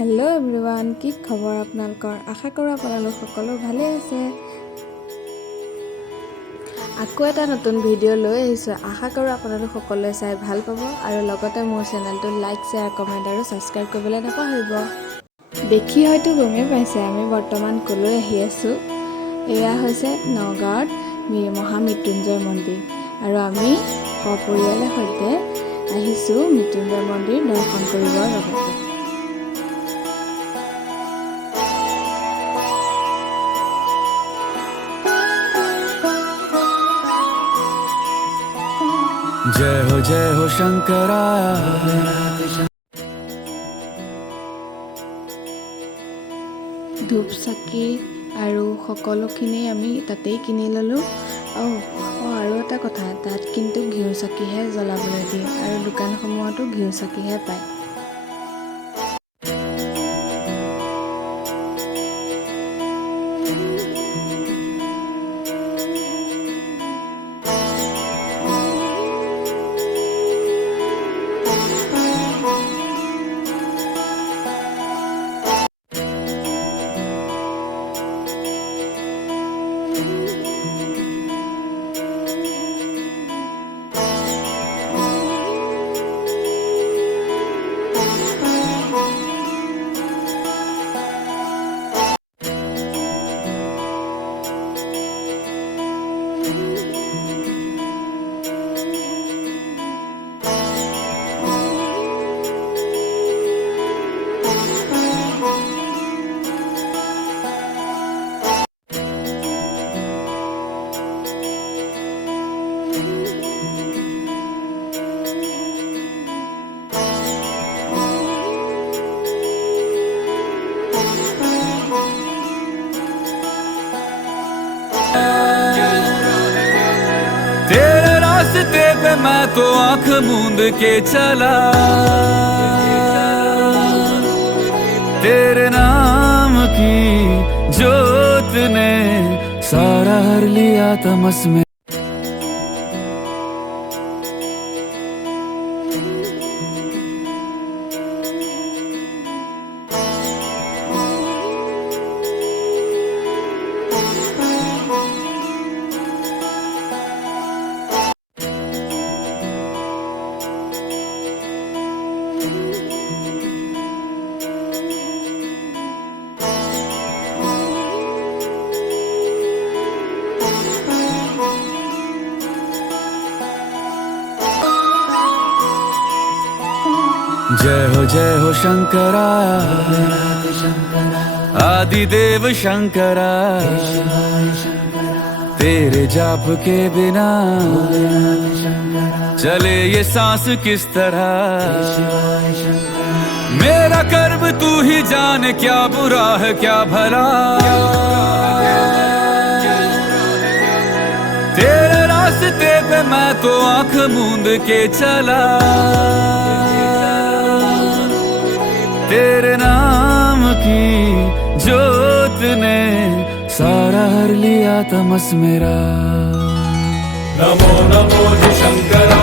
Hello everyone, की खबर आपनालोকৰ? आशा कৰো আপোনালোক সকলো ভালে আছে। আকৌ এটা নতুন ভিডিঅ' লৈ আহিছোঁ। আশা কৰো আপোনালোক সকলোৱে চাই ভাল পাব আৰু লগতে মোৰ চেনেলটো লাইক, শ্বেয়াৰ, কমেণ্ট আৰু ছাবস্ক্ৰাইব কৰিবলৈ নাপাহৰিব। দেখি হয়তো গমেই পাইছে আমি বৰ্তমান ক'লৈ আহি আছোঁ। এয়া হৈছে নগাঁৱত মহামৃত্যুঞ্জয় মন্দিৰ আৰু আমি সপৰিয়ালৰ সৈতে আহিছোঁ মৃত্যুঞ্জয় মন্দিৰ দৰ্শন কৰিবৰ বাবে। जय हो शंकरा। ধূপ চাকি আৰু সকলোখিনি আমি তাতেই কিনি ল'লোঁ। আৰু এটা কথা, তাত কিন্তু ঘিউ চাকিহে জ্বলাবলৈ দিয়ে আৰু দোকানসমূহতো ঘিউ চাকিহে পায়। तेरे रास्ते पे मैं तो आंख मूंद के चला, तेरे नाम की जोत ने सारा हर लिया तमस में। जय हो शंकरा, आदिदेव शंकरा। तेरे जाप के बिना चले ये सांस किस तरह। मेरा कर्म तू ही जाने, क्या बुरा है क्या भला। तेरे रास्ते पे मैं तो आंख मूंद के चला, तेरे नाम की जोत ने सारा हर लिया तमस मेरा। नमो नमो शंकरा।